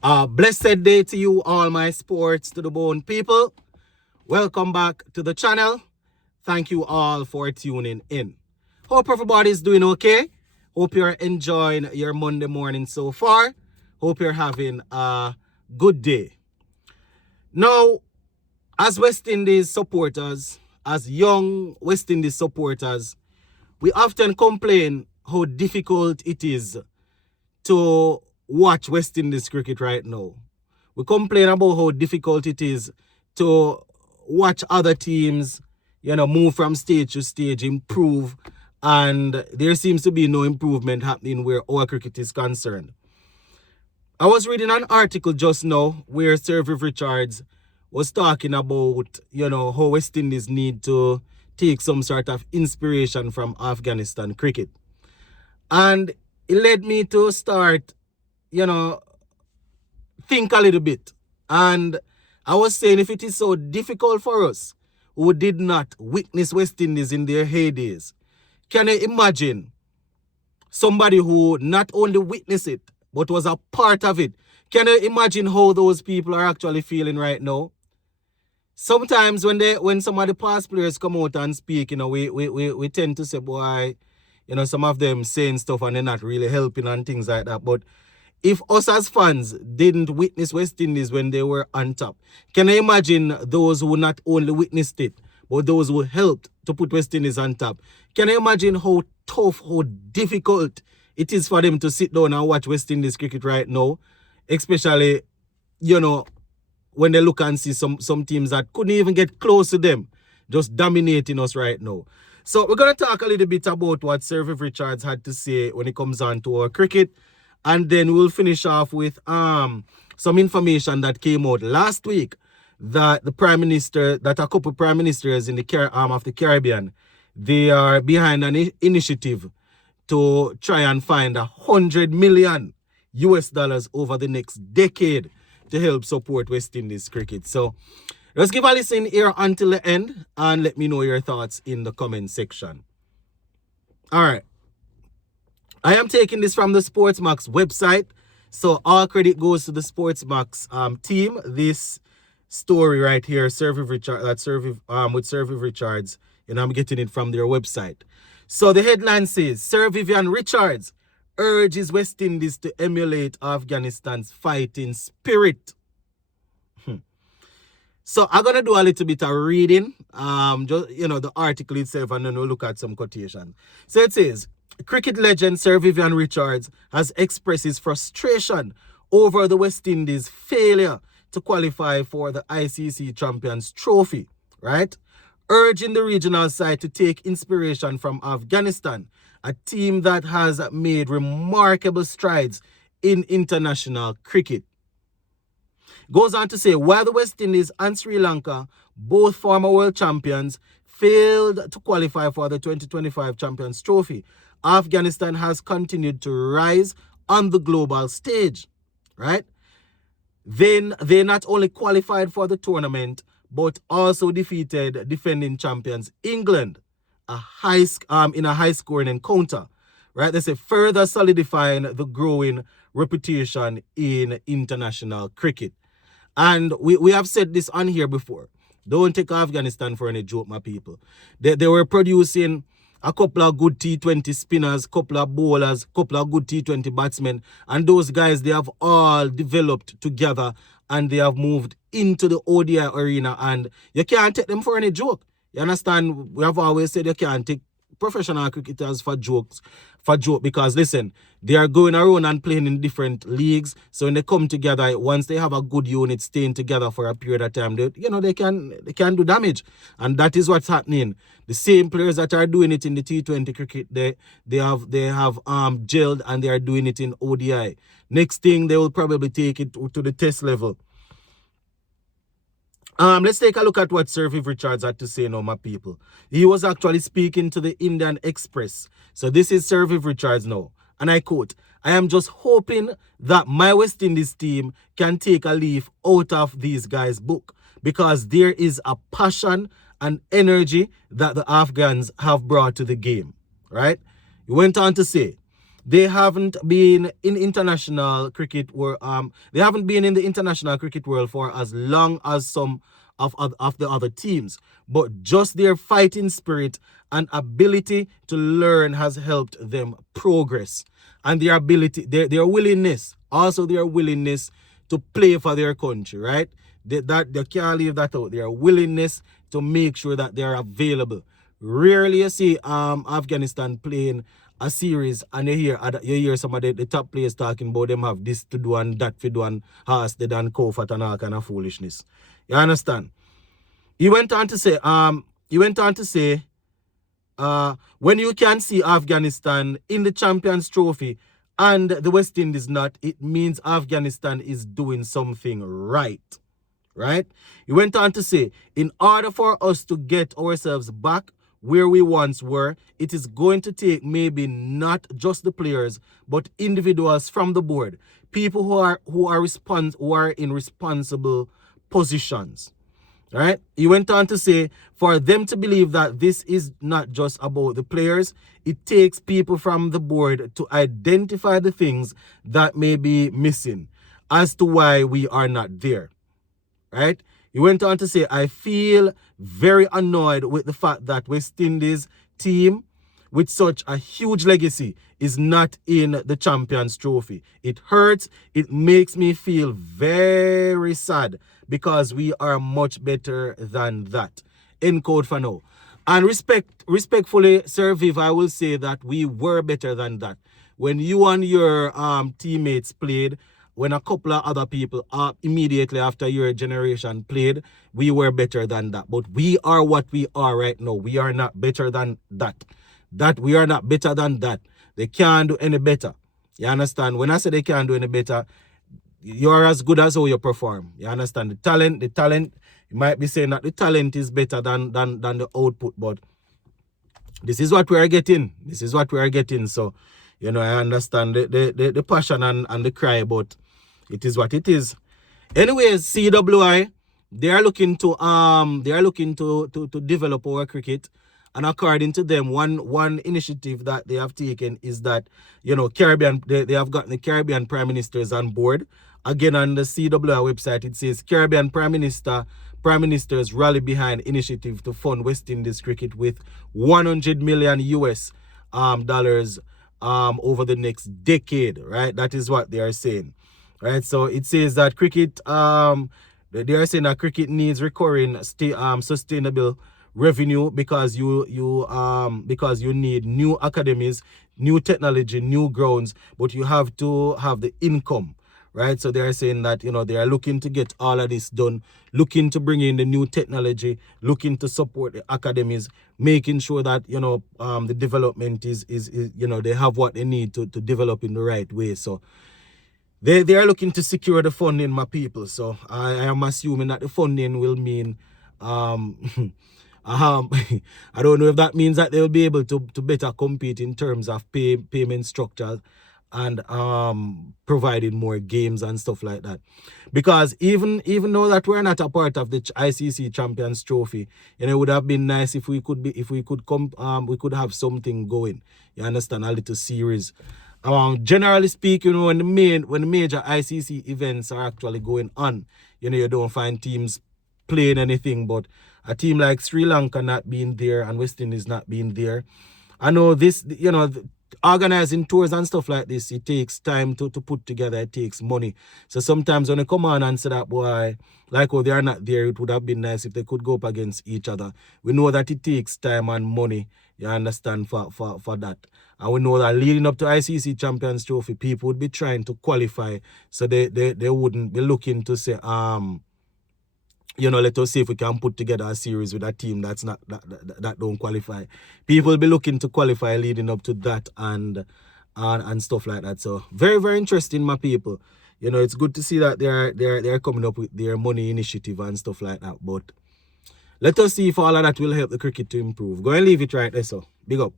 Blessed day to you, all my sports to the bone people. Welcome back to the channel. Thank you all for tuning in. Hope everybody's doing okay. Hope you're enjoying your Monday morning so far. Hope you're having a good day. Now, as West Indies supporters, as young West Indies supporters, we often complain how difficult it is to watch West Indies cricket right now. We complain about how difficult it is to watch other teams, move from stage to stage, improve, and there seems to be no improvement happening where our cricket is concerned. I was reading an article just now where Sir Viv Richards was talking about, how West Indies need to take some sort of inspiration from Afghanistan cricket. And it led me to start, think a little bit. And I was saying, if it is so difficult for us who did not witness West Indies in their heydays, can you imagine somebody who not only witnessed it, but was a part of it? Can you imagine how those people are actually feeling right now? Sometimes when some of the past players come out and speak, we tend to say, boy, some of them saying stuff and they're not really helping and things like that. But if us as fans didn't witness West Indies when they were on top, can you imagine those who not only witnessed it, but those who helped to put West Indies on top? Can you imagine how tough, how difficult it is for them to sit down and watch West Indies cricket right now? Especially, when they look and see some teams that couldn't even get close to them, just dominating us right now. So we're going to talk a little bit about what Sir Viv Richards had to say when it comes on to our cricket. And then we'll finish off with some information that came out last week that a couple prime ministers in the of the Caribbean, they are behind an initiative to try and find $100 million over the next decade to help support West Indies cricket. So let's give a listen here until the end and let me know your thoughts in the comment section. All right. I am taking this from the Sportsmax website, so all credit goes to the Sportsmax team. This story right here, Sir Viv Richards, with Sir Viv Richards, I'm getting it from their website. So the headline says, Sir Vivian Richards urges West Indies to emulate Afghanistan's fighting spirit. So I'm going to do a little bit of reading, the article itself, and then we'll look at some quotation. So it says, cricket legend Sir Vivian Richards has expressed his frustration over the West Indies' failure to qualify for the ICC Champions Trophy, right? Urging the regional side to take inspiration from Afghanistan, a team that has made remarkable strides in international cricket. Goes on to say, while the West Indies and Sri Lanka, both former world champions, failed to qualify for the 2025 Champions Trophy, Afghanistan has continued to rise on the global stage, right? Then they not only qualified for the tournament, but also defeated defending champions England in a high-scoring encounter, right? They say further solidifying the growing reputation in international cricket. And we have said this on here before. Don't take Afghanistan for any joke, my people. They were producing a couple of good T20 spinners, couple of bowlers, couple of good T20 batsmen. And those guys, they have all developed together and they have moved into the ODI arena. And you can't take them for any joke. You understand? We have always said you can't take professional cricketers for joke, because listen, they are going around and playing in different leagues. So when they come together, once they have a good unit staying together for a period of time, they can do damage. And that is what's happening. The same players that are doing it in the T20 cricket, they have gelled and they are doing it in ODI. Next thing, they will probably take it to the test level. Let's take a look at what Sir Viv Richards had to say now, my people. He was actually speaking to the Indian Express. So this is Sir Viv Richards now. And I quote, I am just hoping that my West Indies team can take a leaf out of these guys' book, because there is a passion and energy that the Afghans have brought to the game, right? He went on to say, They haven't been in international cricket they haven't been in the international cricket world for as long as some of the other teams, but just their fighting spirit and ability to learn has helped them progress. And their ability, their willingness, also their willingness to play for their country, right? They can't leave that out. Their willingness to make sure that they're available. Rarely you see Afghanistan playing a series and you hear some of the top players talking about them have this to do and that to do and has they done comfort and all kind of foolishness. You understand? He went on to say, when you can see Afghanistan in the Champions Trophy and the West Indies not, it means Afghanistan is doing something right. Right? He went on to say, in order for us to get ourselves back where we once were, it is going to take maybe not just the players, but individuals from the board, people who are in responsible positions. Right? He went on to say, for them to believe that this is not just about the players, it takes people from the board to identify the things that may be missing as to why we are not there. Right? He went on to say, I feel very annoyed with the fact that West Indies team with such a huge legacy is not in the Champions Trophy. It hurts. It makes me feel very sad because we are much better than that. End quote for now. And respectfully, Sir Viv, I will say that we were better than that. When you and your teammates played, when a couple of other people immediately after your generation played, we were better than that. But we are what we are right now. We are not better than that. We are not better than that. They can't do any better. You understand? When I say they can't do any better, you're as good as how you perform. You understand? The talent, you might be saying that the talent is better than the output, but this is what we are getting. So, you know, I understand the passion and the cry, but it is what it is. Anyways, CWI, they are looking to develop our cricket. And according to them, one initiative that they have taken is that, you know, Caribbean, they have gotten the Caribbean Prime Ministers on board. Again, on the CWI website, it says Caribbean Prime Ministers rally behind initiative to fund West Indies cricket with $100 million US dollars over the next decade, right? That is what they are saying, right? So it says that cricket, they are saying that cricket needs recurring sustainable revenue because you need new academies, new technology, new grounds, but you have to have the income, right? So they are saying that, you know, they are looking to get all of this done, looking to bring in the new technology, looking to support the academies, making sure that, you know, the development is you know, they have what they need to develop in the right way. So they are looking to secure the funding, my people. So I am assuming that the funding will mean I don't know if that means that they'll be able to better compete in terms of payment structure and providing more games and stuff like that. Because even though that we're not a part of the ICC Champions Trophy, you know, it would have been nice if we could have something going. You understand, a little series. Generally speaking, when the major ICC events are actually going on, you know, you don't find teams playing anything, but a team like Sri Lanka not being there and West Indies not being there, I know this, you know, organizing tours and stuff like this, it takes time to put together, it takes money. So sometimes when they come on and say that, boy, like, oh, they are not there, it would have been nice if they could go up against each other. We know that it takes time and money, you understand, for that. And we know that leading up to ICC Champions Trophy, people would be trying to qualify, so they wouldn't be looking to say, you know, let us see if we can put together a series with a team that's not that don't qualify. People will be looking to qualify leading up to that and stuff like that. So very, very interesting, my people. You know, it's good to see that they're coming up with their money initiative and stuff like that. But let us see if all of that will help the cricket to improve. Go and leave it right there, so big up.